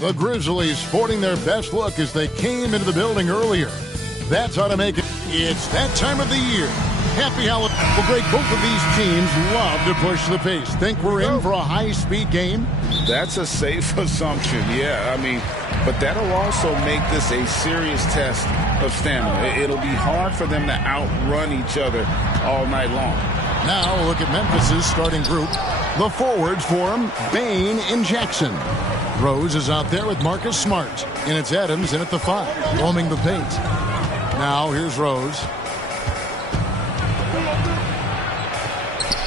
The Grizzlies sporting their best look as they came into the building earlier. That's how to make it. It's that time of the year. Happy holidays. Well, Greg, both of these teams love to push the pace. Think we're in for a high-speed game? That's a safe assumption, yeah. I mean, but that'll also make this a serious test of stamina. It'll be hard for them to outrun each other all night long. Now look at Memphis's starting group. The forwards for him, Bane and Jackson. Rose is out there with Marcus Smart. And it's Adams in at the 5, roaming the paint. Now here's Rose.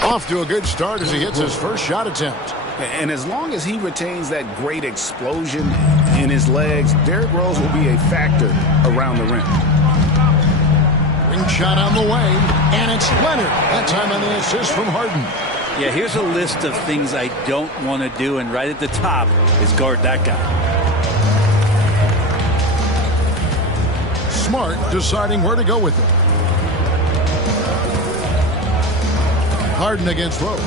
Off to a good start as he hits his first shot attempt. And as long as he retains that great explosion in his legs, Derrick Rose will be a factor around the rim. Ring shot on the way, and it's Leonard. That time on the assist from Harden. Yeah, here's a list of things I don't want to do, and right at the top is guard that guy. Smart deciding where to go with it. Harden against Rose.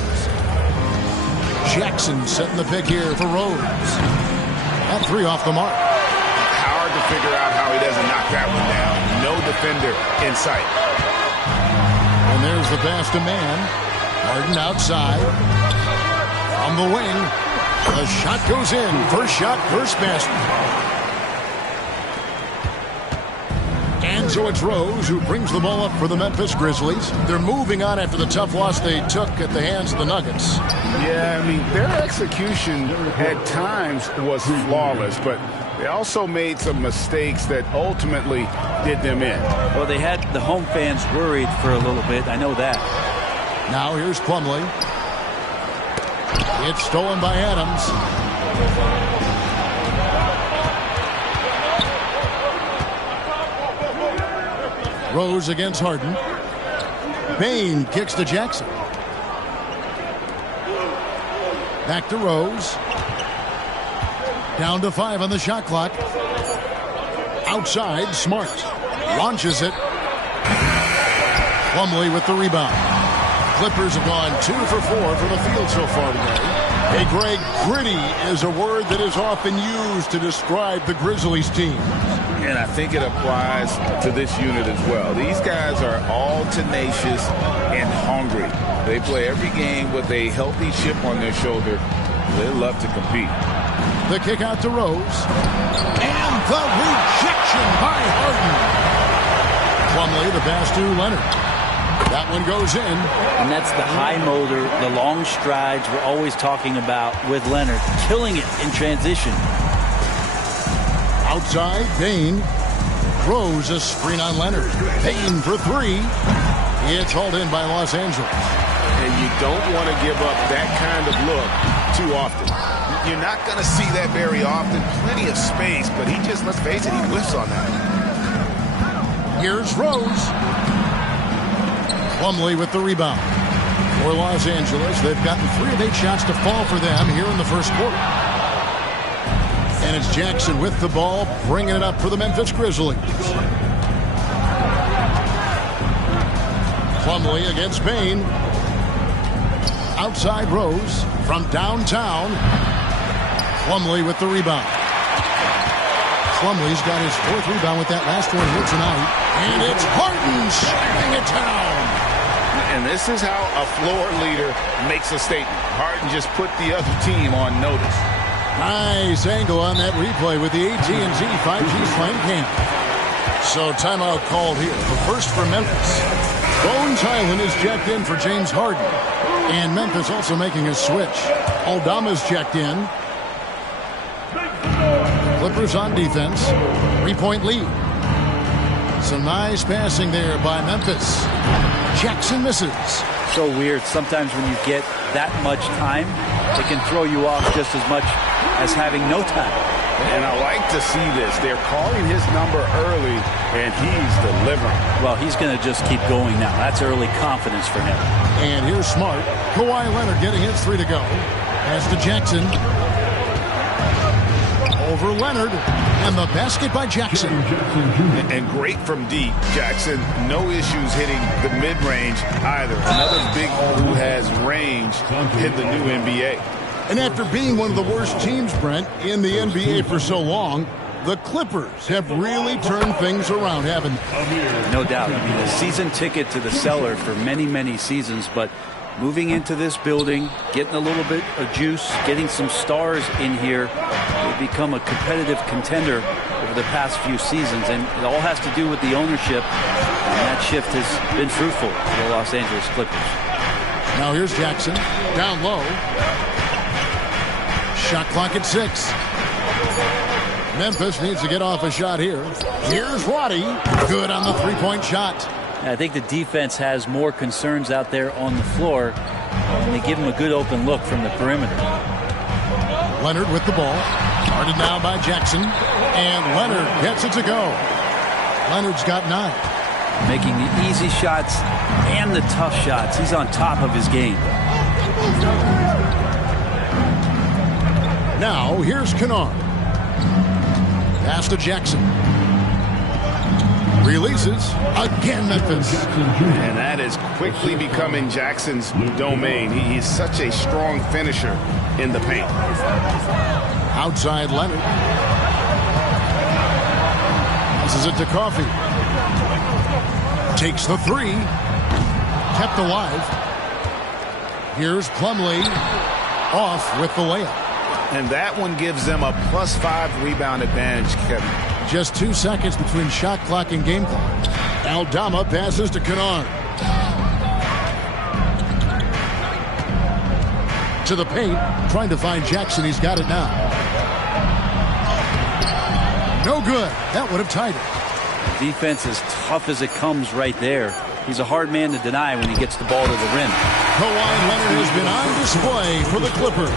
Jackson setting the pick here for Rose. That 3 off the mark. Hard to figure out how he doesn't knock that one down. No defender in sight. And there's the pass to man. Harden outside. On the wing. The shot goes in. First shot, first basket. And so it's Rose who brings the ball up for the Memphis Grizzlies. They're moving on after the tough loss they took at the hands of the Nuggets. Yeah, I mean, their execution at times was flawless, but they also made some mistakes that ultimately did them in. Well, they had the home fans worried for a little bit. I know that. Now here's Plumlee. It's stolen by Adams. Rose against Harden. Bane kicks to Jackson. Back to Rose. Down to 5 on the shot clock. Outside, Smart. Launches it. Plumlee with the rebound. Clippers have gone 2 for 4 from the field so far today. Hey, Greg, gritty is a word that is often used to describe the Grizzlies team. And I think it applies to this unit as well. These guys are all tenacious and hungry. They play every game with a healthy chip on their shoulder. They love to compete. The kick out to Rose. And the rejection by Harden. Plumlee, the pass to Leonard. That one goes in. And that's the high motor, the long strides we're always talking about with Leonard. Killing it in transition. Outside, Bane. Rose a screen on Leonard. Bane for 3. It's hauled in by Los Angeles. And you don't want to give up that kind of look too often. You're not going to see that very often. Plenty of space, but he just, let's face it, he whiffs on that. Here's Rose. Plumlee with the rebound. For Los Angeles, they've gotten 3 of 8 shots to fall for them here in the first quarter. And it's Jackson with the ball, bringing it up for the Memphis Grizzlies. Plumlee against Bane. Outside Rose from downtown. Plumlee with the rebound. Plumlee's got his 4th rebound with that last one here tonight. And it's Harden shutting it down. And this is how a floor leader makes a statement. Harden just put the other team on notice. Nice angle on that replay with the AT&T 5G Slam Cam. So timeout called here. The first for Memphis. Bones Hyland is checked in for James Harden. And Memphis also making a switch. Aldama's checked in. Clippers on defense. 3-point lead. Some nice passing there by Memphis. Jackson misses. So weird. Sometimes when you get that much time, it can throw you off just as much as having no time. And I like to see this. They're calling his number early, and he's delivering. Well, he's going to just keep going now. That's early confidence for him. And here's Smart. Kawhi Leonard getting his 3 to go. Pass to Jackson. Over Leonard. And the basket by Jackson. And great from deep. Jackson, no issues hitting the mid-range either. Another big who has range in the new NBA. And after being one of the worst teams, Brent, in the NBA for so long, the Clippers have really turned things around, haven't they? No doubt. I mean, a season ticket to the cellar for many, many seasons, but moving into this building, getting a little bit of juice, getting some stars in here, they've become a competitive contender over the past few seasons, and it all has to do with the ownership, and that shift has been fruitful for the Los Angeles Clippers. Now here's Jackson, down low. Shot clock at 6. Memphis needs to get off a shot here. Here's Roddy, good on the three-point shot. I think the defense has more concerns out there on the floor, and they give him a good open look from the perimeter. Leonard with the ball. Guarded now by Jackson. And Leonard gets it to go. Leonard's got 9. Making the easy shots and the tough shots. He's on top of his game. Now, here's Kennard. Pass to Jackson. Releases. Again, Memphis. And that is quickly becoming Jackson's domain. He's such a strong finisher in the paint. Outside Leonard. Passes it to Coffey. Takes the 3. Kept alive. Here's Plumlee. Off with the layup. And that one gives them a +5 rebound advantage, Kevin. Just 2 seconds between shot clock and game clock. Aldama passes to Kennard. To the paint, trying to find Jackson. He's got it now. No good. That would have tied it. The defense is tough as it comes right there. He's a hard man to deny when he gets the ball to the rim. Kawhi Leonard has been on display for the Clippers.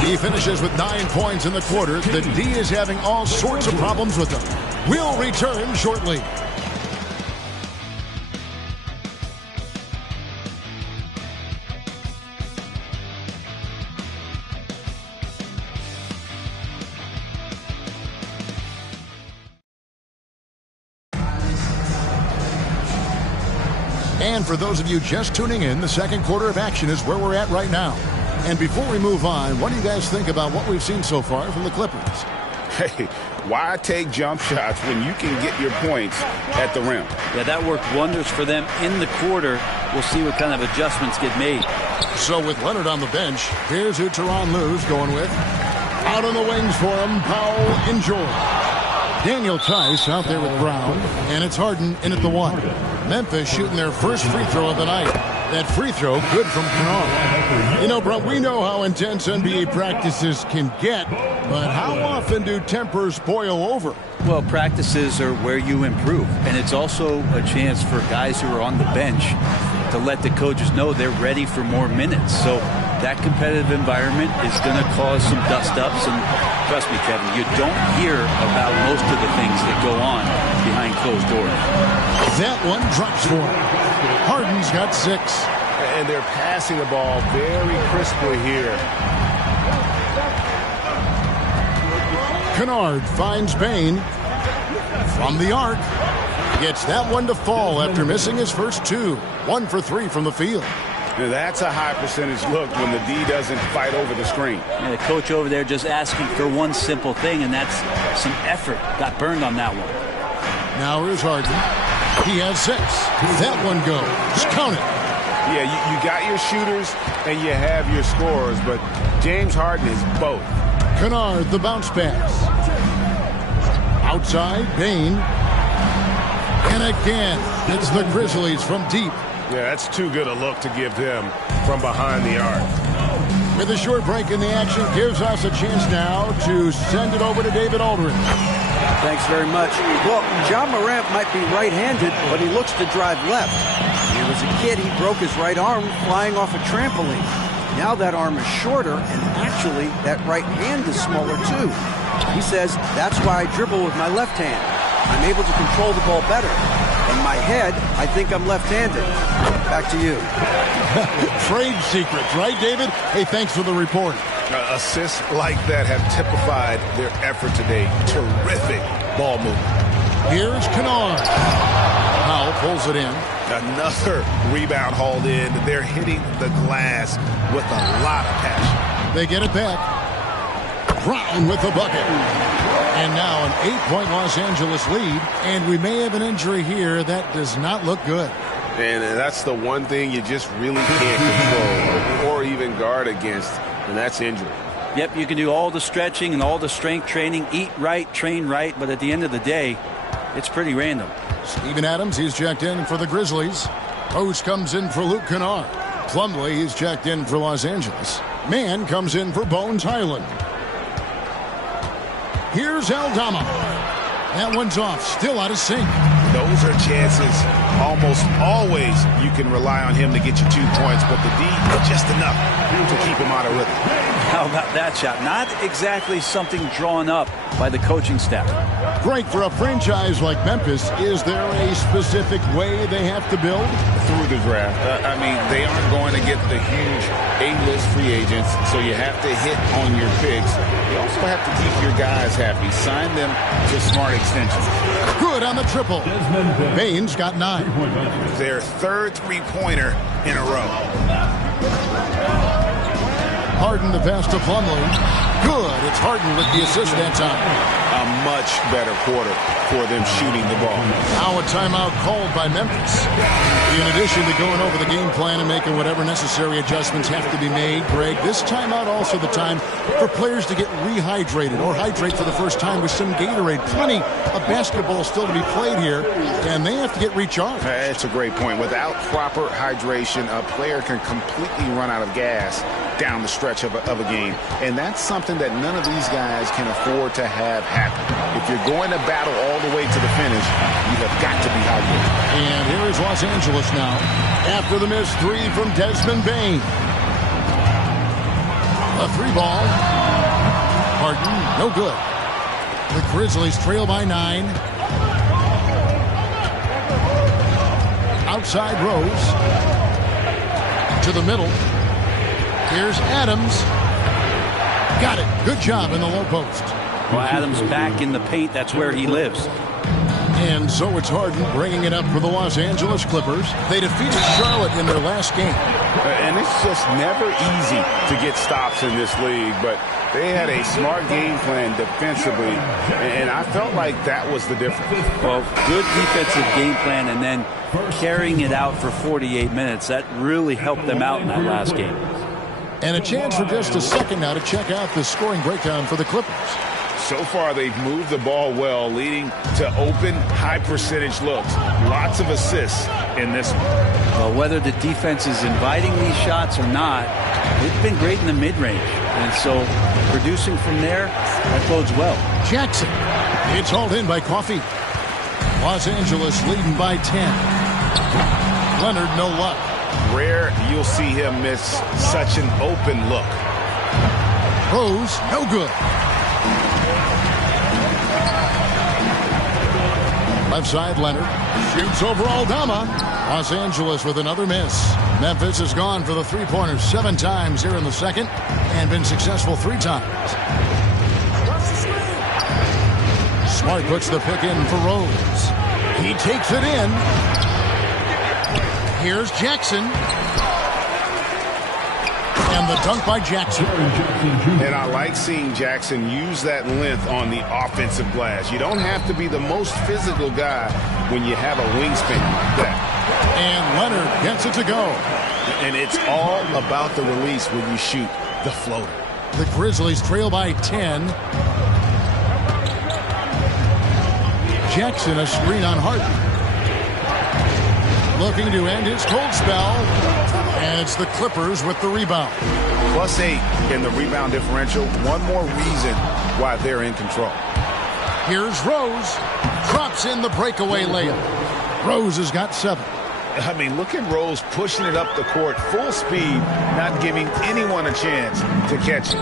He finishes with 9 points in the quarter. The D is having all sorts of problems with them. We'll return shortly. And for those of you just tuning in, the second quarter of action is where we're at right now. And before we move on, what do you guys think about what we've seen so far from the Clippers? Hey, why take jump shots when you can get your points at the rim? Yeah, that worked wonders for them in the quarter. We'll see what kind of adjustments get made. So with Leonard on the bench, here's who Tyronn Lue's going with. Out on the wings for him, Powell and George. Daniel Tice out there with Brown, and it's Harden in at the 1. Memphis shooting their first free throw of the night. That free throw good from Kennard. You know, Brent, we know how intense NBA practices can get, but how often do tempers boil over? Well, practices are where you improve, and it's also a chance for guys who are on the bench to let the coaches know they're ready for more minutes. So that competitive environment is going to cause some dust-ups, and trust me, Kevin, you don't hear about most of the things that go on behind closed doors. That one drops for him. Harden's got 6. And they're passing the ball very crisply here. Kennard finds Bane from the arc. Gets that one to fall after missing his first 2. 1 for 3 from the field. Now that's a high percentage look when the D doesn't fight over the screen. And the coach over there just asking for one simple thing, and that's some effort. Got burned on that one. Now here's Harden. He has 6. That one goes. Count it. Yeah, you got your shooters and you have your scorers, but James Harden is both. Kennard, the bounce pass. Outside, Bane. And again, it's the Grizzlies from deep. Yeah, that's too good a look to give them from behind the arc. With a short break in the action, gives us a chance now to send it over to David Aldridge. Thanks very much. Well, Ja Morant might be right-handed, but he looks to drive left. When he was a kid, he broke his right arm flying off a trampoline. Now that arm is shorter, and actually, that right hand is smaller too. He says, that's why I dribble with my left hand. I'm able to control the ball better. In my head, I think I'm left-handed. Back to you. Trade secrets, right, David? Hey, thanks for the report. Assists like that have typified their effort today. Terrific ball movement. Here's Kennard. Powell pulls it in. Another rebound hauled in. They're hitting the glass with a lot of passion. They get it back. Brown with the bucket. And now an 8-point Los Angeles lead. And we may have an injury here that does not look good. And that's the one thing you just really can't control or even guard against, and that's injury. Yep, you can do all the stretching and all the strength training, eat right, train right, but at the end of the day, it's pretty random. Steven Adams, he's checked in for the Grizzlies. Rose comes in for Luke Kennard. Plumlee, he's checked in for Los Angeles. Mann comes in for Bones Hyland. Here's Aldama. That one's off, still out of sync. Those are chances almost always you can rely on him to get you 2 points, but the D, just enough to keep him out of rhythm. How about that shot? Not exactly something drawn up by the coaching staff. Greg, for a franchise like Memphis, is there a specific way they have to build? Through the draft. I mean, they aren't going to get the huge A-list free agents, so you have to hit on your picks. You also have to keep your guys happy. Sign them to smart extensions. Good on the triple. Baines got 9. Their third three-pointer in a row. Harden the pass to Plumlee. Good. It's Harden with the assist that time. A much better quarter for them shooting the ball. Now a timeout called by Memphis. In addition to going over the game plan and making whatever necessary adjustments have to be made, Greg, this timeout also the time for players to get rehydrated or hydrate for the first time with some Gatorade. Plenty of basketball still to be played here, and they have to get recharged. That's a great point. Without proper hydration, a player can completely run out of gas down the stretch of a game. And that's something that none of these guys can afford to have happen. If you're going to battle all the way to the finish, you have got to be hydrated. And here is Los Angeles now after the missed 3 from Desmond Bane. A 3-ball. Harden, no good. The Grizzlies trail by 9. Outside Rose. To the middle. Here's Adams. Got it. Good job in the low post. Well, Adams back in the paint. That's where he lives. And so it's Harden bringing it up for the Los Angeles Clippers. They defeated Charlotte in their last game. And it's just never easy to get stops in this league, but they had a smart game plan defensively, and I felt like that was the difference. Well, good defensive game plan and then carrying it out for 48 minutes. That really helped them out in that last game. And a chance for just a second now to check out the scoring breakdown for the Clippers. So far, they've moved the ball well, leading to open, high-percentage looks. Lots of assists in this one. Well, whether the defense is inviting these shots or not, it's been great in the mid-range. And so producing from there, that bodes well. Jackson. It's hauled in by Coffey. Los Angeles leading by 10. Leonard, no luck. Rare you'll see him miss such an open look. Rose, no good. Left side, Leonard. Shoots over Aldama. Los Angeles with another miss. Memphis has gone for the three-pointers 7 times here in the second and been successful 3 times. Smart puts the pick in for Rose. He takes it in. Here's Jackson. And the dunk by Jackson. And I like seeing Jackson use that length on the offensive glass. You don't have to be the most physical guy when you have a wingspan like that. And Leonard gets it to go. And it's all about the release when you shoot the floater. The Grizzlies trail by 10. Jackson a screen on Harden. Looking to end his cold spell. And it's the Clippers with the rebound. +8 in the rebound differential. One more reason why they're in control. Here's Rose. Drops in the breakaway layup. Rose has got 7. I mean, look at Rose pushing it up the court full speed, not giving anyone a chance to catch it.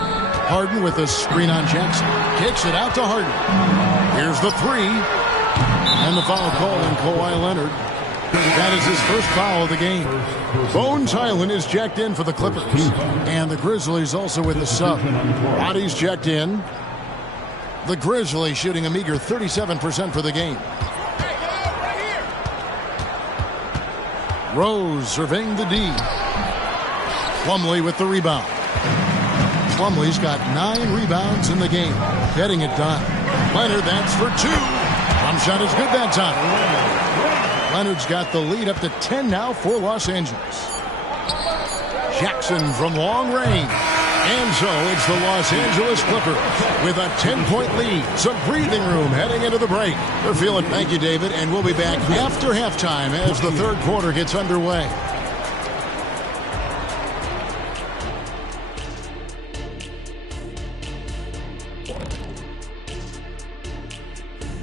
Harden with a screen on Jackson. Kicks it out to Harden. Here's the 3. And the foul call on Kawhi Leonard. That is his first foul of the game. Bones Hyland is checked in for the Clippers. And the Grizzlies also with the sub. Roddy's checked in. The Grizzlies shooting a meager 37% for the game. Rose surveying the D. Plumlee with the rebound. Plumlee's got 9 rebounds in the game, getting it done. Leonard, that's for 2. Jump shot is good that time. Leonard's got the lead up to 10 now for Los Angeles. Jackson from long range. And so it's the Los Angeles Clippers with a 10-point lead. Some breathing room heading into the break. They're feeling, thank you, David, and we'll be back after halftime as the third quarter gets underway.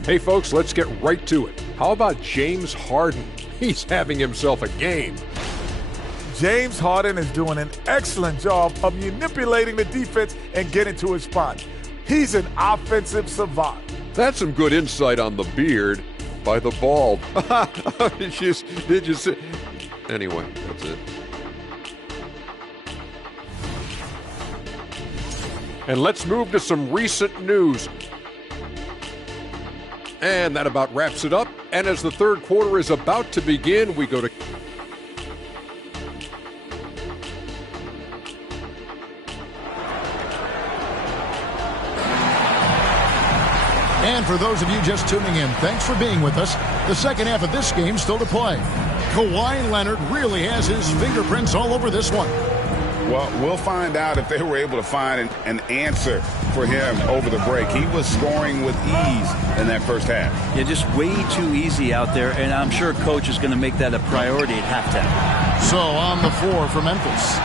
Hey, folks, let's get right to it. How about James Harden? He's having himself a game. James Harden is doing an excellent job of manipulating the defense and getting to his spot. He's an offensive savant. That's some good insight on the beard by the bald. Did you see? Anyway, that's it. And let's move to some recent news. And that about wraps it up. And as the third quarter is about to begin, we go to And for those of you just tuning in, thanks for being with us. The second half of this game still to play. Kawhi Leonard really has his fingerprints all over this one. Well, we'll find out if they were able to find an answer for him over the break. He was scoring with ease in that first half. Yeah, just way too easy out there, and I'm sure Coach is going to make that a priority at halftime. So on the floor for Memphis.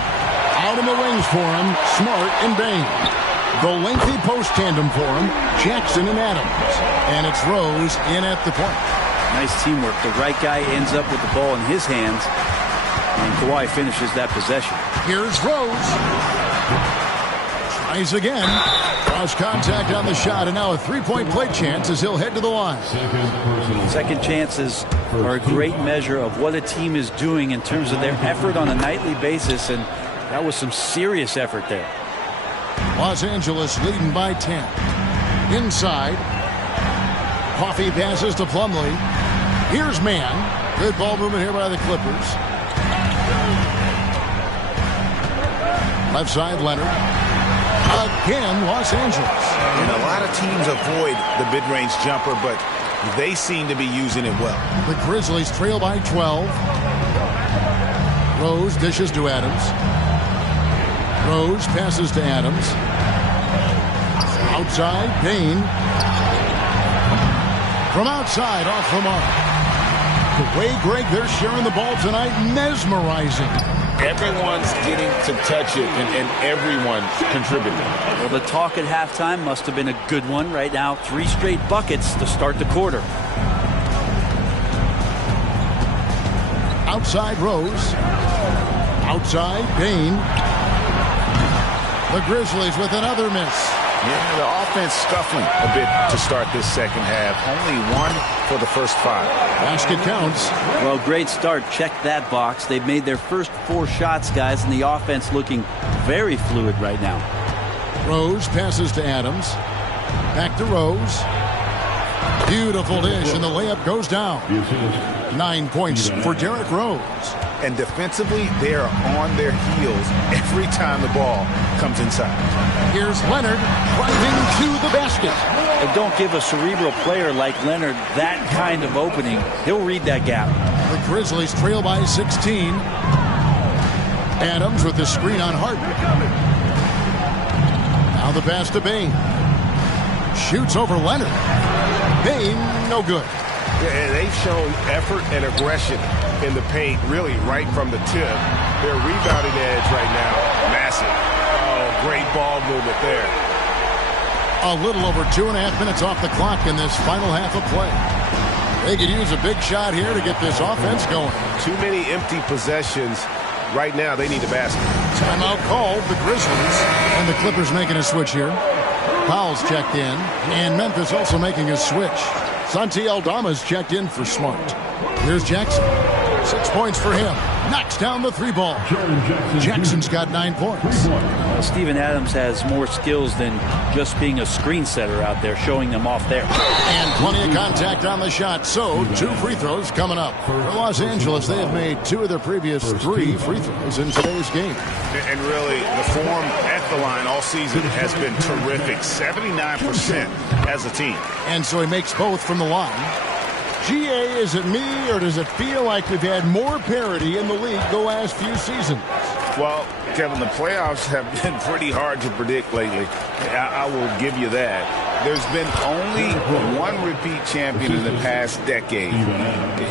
Out in the wings for him, Smart and Bane. The lengthy post tandem for him, Jackson and Adams. And it's Rose in at the point. Nice teamwork. The right guy ends up with the ball in his hands, and Kawhi finishes that possession. Here's Rose. Tries again. Cross contact on the shot, and now a three-point play chance as he'll head to the line. Second chances are a great measure of what a team is doing in terms of their effort on a nightly basis, and that was some serious effort there. Los Angeles leading by 10. Inside. Coffee passes to Plumlee. Here's Mann. Good ball movement here by the Clippers. Left side, Leonard. Again, Los Angeles. And a lot of teams avoid the mid-range jumper, but they seem to be using it well. The Grizzlies trail by 12. Rose dishes to Adams. Rose passes to Adams. Outside, Payne. From outside, off the mark. The way, Greg, they're sharing the ball tonight, mesmerizing. Everyone's getting to touch it, and everyone's contributing. Well, the talk at halftime must have been a good one. Right now, 3 straight buckets to start the quarter. Outside, Rose. Outside, Payne. The Grizzlies with another miss. Yeah, the offense scuffling a bit to start this second half. Only 1 for the first 5. Basket counts. Well, great start. Check that box. They've made their first 4 shots, guys, and the offense looking very fluid right now. Rose passes to Adams. Back to Rose. Beautiful dish, and the layup goes down. 9 points for Derrick Rose. And defensively, they are on their heels every time the ball comes inside. Here's Leonard driving to the basket. And don't give a cerebral player like Leonard that kind of opening. He'll read that gap. The Grizzlies trail by 16. Adams with the screen on Harden. Now the pass to Bane. Shoots over Leonard. Bane, no good. Yeah, they've shown effort and aggression in the paint, really right from the tip. Their rebounding edge right now, massive. Oh, great ball movement there. A little over 2.5 minutes off the clock in this final half of play. They could use a big shot here to get this offense going. Too many empty possessions. Right now, they need a basket. Timeout called, the Grizzlies. And the Clippers making a switch here. Powell's checked in. And Memphis also making a switch. Santi Aldama's checked in for Smart. Here's Jackson. 6 points for him. Knocks down the 3-ball. Jackson's got 9 points. Well, Steven Adams has more skills than just being a screen setter out there, showing them off there. And plenty of contact on the shot. So 2 free throws coming up. For Los Angeles, they have made 2 of their previous 3 free throws in today's game. And really, the form at the line all season has been terrific. 79% as a team. And so he makes both from the line. GA, is it me, or does it feel like we've had more parity in the league the last few seasons? Well, Kevin, the playoffs have been pretty hard to predict lately. I will give you that. There's been only 1 repeat champion in the past decade.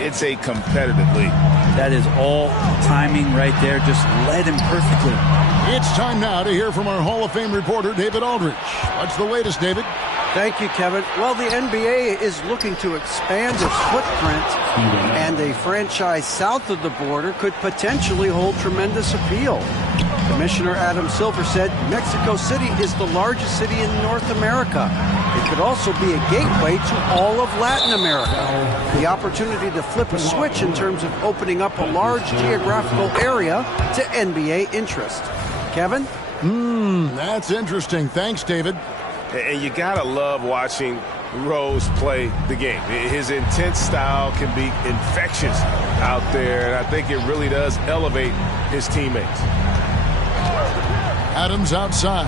It's a competitive league. That is all timing right there. Just led him perfectly. It's time now to hear from our Hall of Fame reporter, David Aldridge. What's the latest, David? Thank you, Kevin. Well, the NBA is looking to expand its footprint, and a franchise south of the border could potentially hold tremendous appeal. Commissioner Adam Silver said Mexico City is the largest city in North America. It could also be a gateway to all of Latin America. The opportunity to flip a switch in terms of opening up a large geographical area to NBA interest. Kevin? That's interesting. Thanks, David. And you got to love watching Rose play the game. His intense style can be infectious out there, and I think it really does elevate his teammates. Adams outside.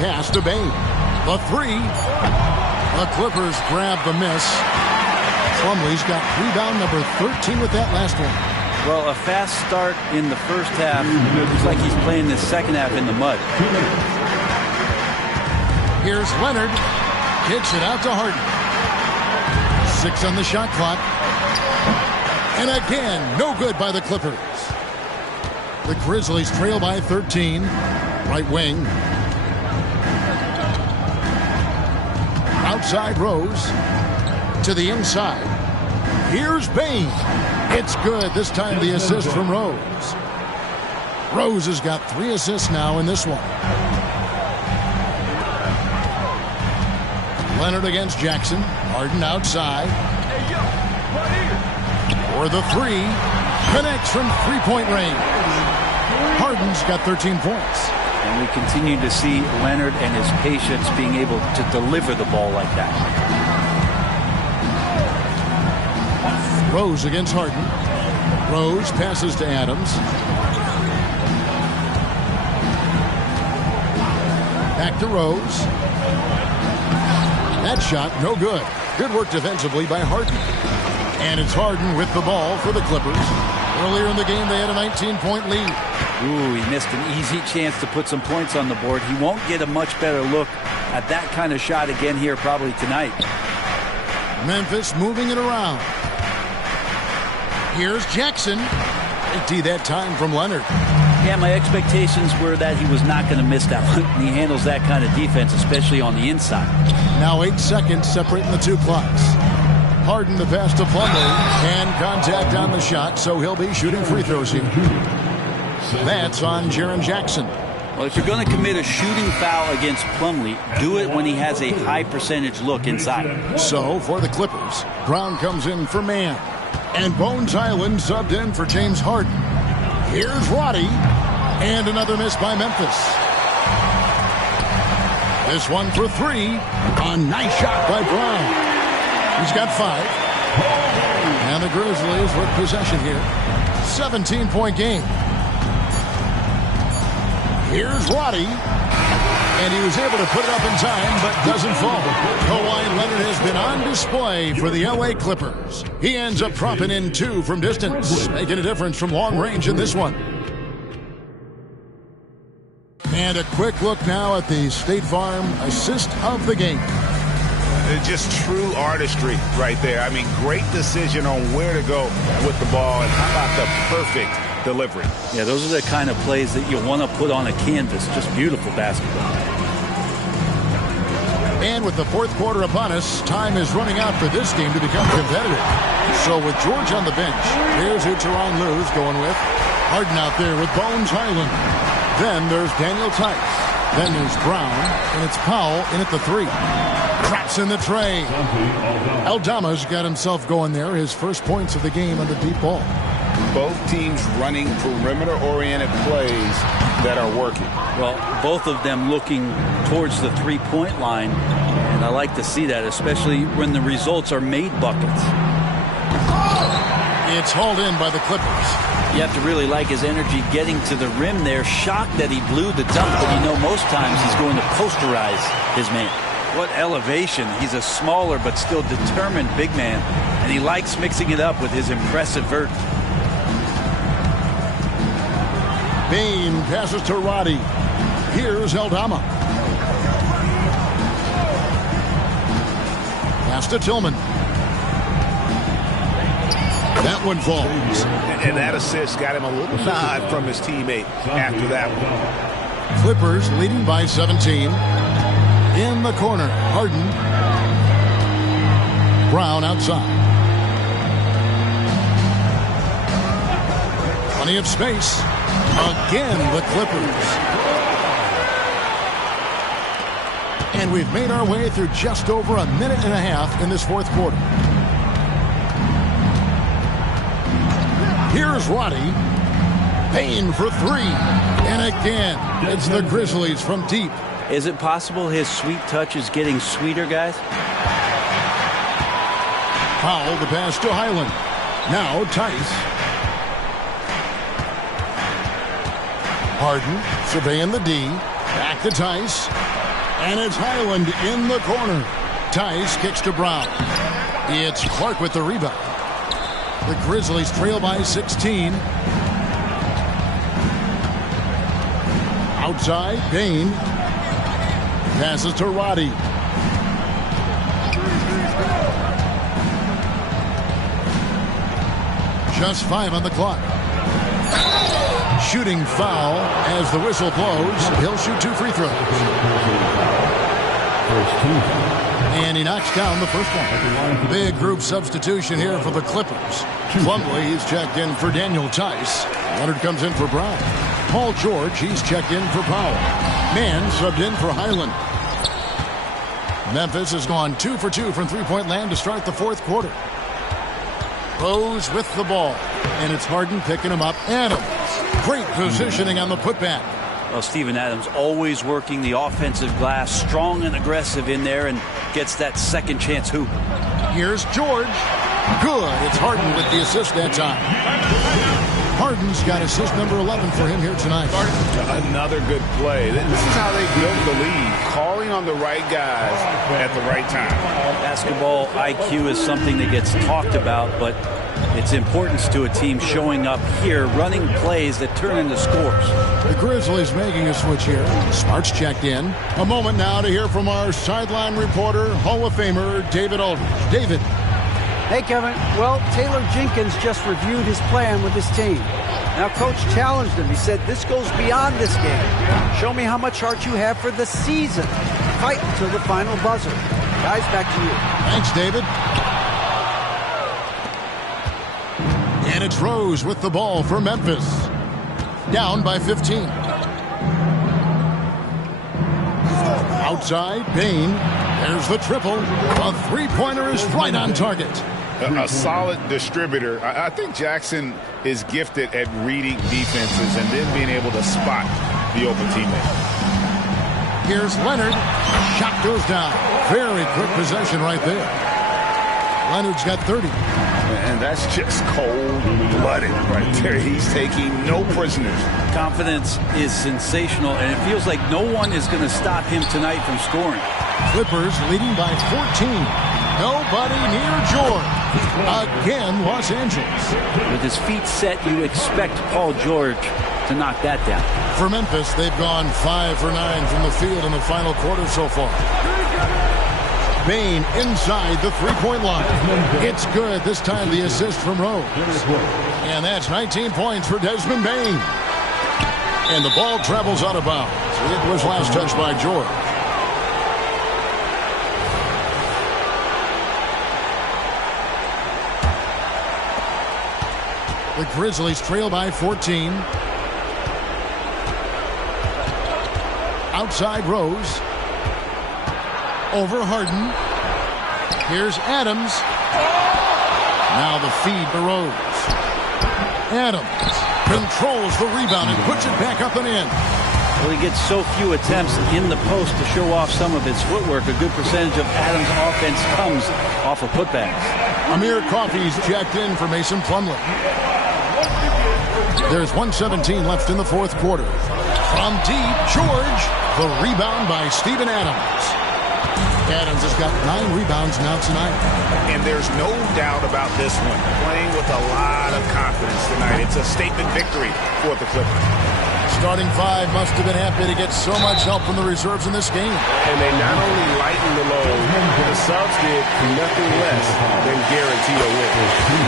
Pass to Bane. The 3. The Clippers grab the miss. Plumlee's got rebound number 13 with that last one. Well, a fast start in the first half. Looks like he's playing the second half in the mud. Here's Leonard. Kicks it out to Harden. 6 on the shot clock. And again, no good by the Clippers. The Grizzlies trail by 13. Right wing. Outside Rose. To the inside. Here's Bane. It's good. This time the assist from Rose. Rose has got 3 assists now in this one. Leonard against Jackson. Harden outside. For the 3. Connects from 3-point range. Harden's got 13 points. And we continue to see Leonard and his patience being able to deliver the ball like that. Rose against Harden. Rose passes to Adams. Back to Rose. That shot, no good. Good work defensively by Harden. And it's Harden with the ball for the Clippers. Earlier in the game, they had a 19-point lead. Ooh, he missed an easy chance to put some points on the board. He won't get a much better look at that kind of shot again here probably tonight. Memphis moving it around. Here's Jackson. Big D that time from Leonard. Yeah, my expectations were that he was not going to miss that one. He handles that kind of defense, especially on the inside. Now 8 seconds separating the 2 clocks. Harden the pass to Plumlee. And contact on the shot, so he'll be shooting free throws here. That's on Jaren Jackson. Well, if you're going to commit a shooting foul against Plumlee, do it when he has a high percentage look inside. So, for the Clippers, Brown comes in for Mann. And Bones Hyland subbed in for James Harden. Here's Roddy. And another miss by Memphis. This one for 3. A nice shot by Brown. He's got 5. And the Grizzlies with possession here. 17-point game. Here's Roddy. And he was able to put it up in time, but doesn't fall. Kawhi Leonard has been on display for the LA Clippers. He ends up dropping in 2 from distance, making a difference from long range in this one. And a quick look now at the State Farm assist of the game. Just true artistry right there. I mean, great decision on where to go with the ball, and how about the perfect delivery. Yeah, those are the kind of plays that you want to put on a canvas. Just beautiful basketball. And with the 4th quarter upon us, time is running out for this game to become competitive. So with George on the bench, here's who Tyronn Lue's going with. Harden out there with Bones Hyland. Then there's Daniel Tice. Then there's Brown, and it's Powell in at the 3. Traps in the tray. Aldama's got himself going there. His first points of the game on the deep ball. Both teams running perimeter-oriented plays that are working. Well, both of them looking towards the three-point line, and I like to see that, especially when the results are made buckets. It's hauled in by the Clippers. You have to really like his energy getting to the rim there. Shocked that he blew the dunk, but you know most times he's going to posterize his man. What elevation. He's a smaller but still determined big man, and he likes mixing it up with his impressive vert. Bane passes to Roddy. Here's Aldama. Pass to Tillman. That one falls. And that assist got him a little nod from his teammate after that one. Clippers leading by 17. In the corner, Harden. Brown outside. Plenty of space. Again, the Clippers. And we've made our way through just over a minute and a half in this fourth quarter. Here's Roddy. Payne for three. And again, it's the Grizzlies from deep. Is it possible his sweet touch is getting sweeter, guys? Powell, the pass to Highland. Now Tice. Harden surveying the D. Back to Tice. And it's Highland in the corner. Tice kicks to Brown. It's Clark with the rebound. The Grizzlies trail by 16. Outside, Bane. Passes to Roddy. Just 5 on the clock. Shooting foul as the whistle blows. He'll shoot 2 free throws. And he knocks down the first one. Big group substitution here for the Clippers. Plumlee, he's checked in for Daniel Tice. Leonard comes in for Brown. Paul George, he's checked in for Powell. Mann subbed in for Highland. Memphis has gone 2 for 2 from three-point land to start the fourth quarter. Rose with the ball. And it's Harden picking him up. Adams. Great positioning on the putback. Well, Steven Adams always working the offensive glass, strong and aggressive in there, and gets that second chance hoop. Here's George. Good. It's Harden with the assist that time. Harden's got assist number 11 for him here tonight. Another good play. This is how they built the lead, calling on the right guys at the right time. Basketball IQ is something that gets talked about, but its importance to a team showing up here, running plays that turn into scores. The Grizzlies making a switch here. Smart's checked in. A moment now to hear from our sideline reporter, Hall of Famer David Aldridge. David. Hey, Kevin. Well, Taylor Jenkins just reviewed his plan with his team. Now, Coach challenged him. He said, this goes beyond this game. Show me how much heart you have for the season. Fight until the final buzzer. Guys, back to you. Thanks, David. And it's Rose with the ball for Memphis. Down by 15. Outside, Bane. There's the triple. A three-pointer is right on target. A solid distributor. I think Jackson is gifted at reading defenses and then being able to spot the open teammate. Here's Leonard. Shot goes down. Very quick possession right there. Leonard's got 30. And that's just cold-blooded right there. He's taking no prisoners. Confidence is sensational, and it feels like no one is going to stop him tonight from scoring. Clippers leading by 14. Nobody near George. Again, Los Angeles. With his feet set, you expect Paul George to knock that down. For Memphis, they've gone 5 for 9 from the field in the final quarter so far. Bane inside the three-point line. It's good. This time the assist from Rose. And that's 19 points for Desmond Bane. And the ball travels out of bounds. It was last touched by George. The Grizzlies trail by 14. Outside Rose. Over Harden. Here's Adams. Now the feed to Rose. Adams controls the rebound and puts it back up and in. Well, he gets so few attempts in the post to show off some of his footwork. A good percentage of Adams' offense comes off of putbacks. Amir Coffey's jacked in for Mason Plumlee. There's 1:17 left in the fourth quarter. From deep, George. The rebound by Steven Adams. Adams has got 9 rebounds now tonight. And there's no doubt about this one. Playing with a lot of confidence tonight. It's a statement victory for the Clippers. Starting 5 must have been happy to get so much help from the reserves in this game. And they not only lightened the load, the subs did nothing less than guarantee a win.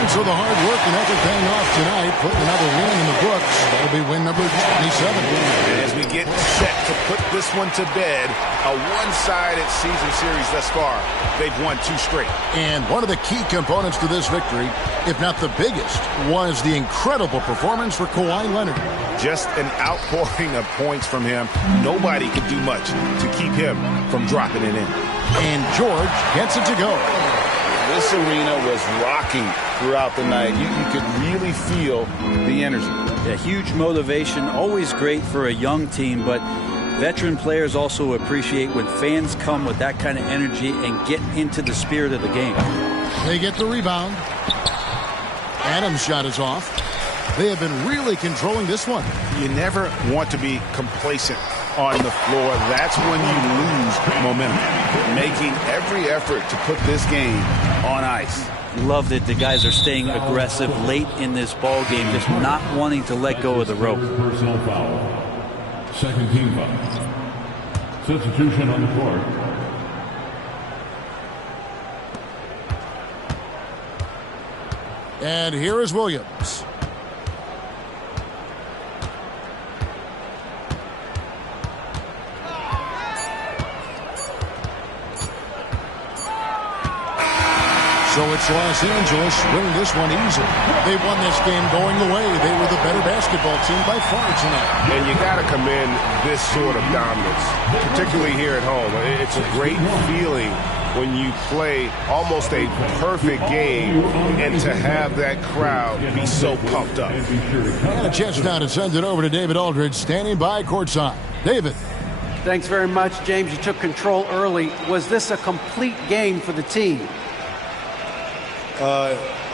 And so the hard work and effort paying off tonight, putting another win in the books. That'll be win number 27. And as we get set to put this one to bed, a one-sided season series thus far. They've won 2 straight. And one of the key components to this victory, if not the biggest, was the incredible performance for Kawhi Leonard. Just an outpouring of points from him. Nobody could do much to keep him from dropping it in. And George gets it to go. This arena was rocking throughout the night. You could really feel the energy. A huge motivation, always great for a young team, but veteran players also appreciate when fans come with that kind of energy and get into the spirit of the game. They get the rebound. Adams' shot is off. They have been really controlling this one. You never want to be complacent on the floor. That's when you lose momentum. Making every effort to put this game on ice. Love that the guys are staying aggressive late in this ball game, just not wanting to let go of the rope. Personal foul. Second team foul. Substitution on the court. And here is Williams. So it's Los Angeles winning this one easily. They won this game going away. They were the better basketball team by far tonight. And you got to commend this sort of dominance, particularly here at home. It's a great feeling when you play almost a perfect game and to have that crowd be so pumped up. And a chance now to send it over to David Aldridge, standing by courtside. David. Thanks very much, James. You took control early. Was this a complete game for the team?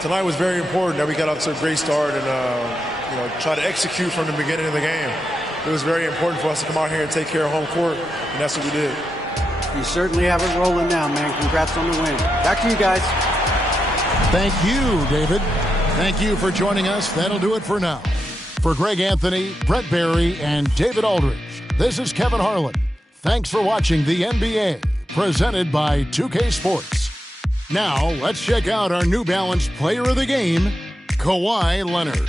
Tonight was very important that we got off to a great start and try to execute from the beginning of the game. It was very important for us to come out here and take care of home court, and that's what we did. You certainly have it rolling now, man. Congrats on the win. Back to you guys. Thank you, David. Thank you for joining us. That'll do it for now. For Greg Anthony, Brett Barry, and David Aldridge, this is Kevin Harlan. Thanks for watching the NBA, presented by 2K Sports. Now, let's check out our New Balance player of the game, Kawhi Leonard.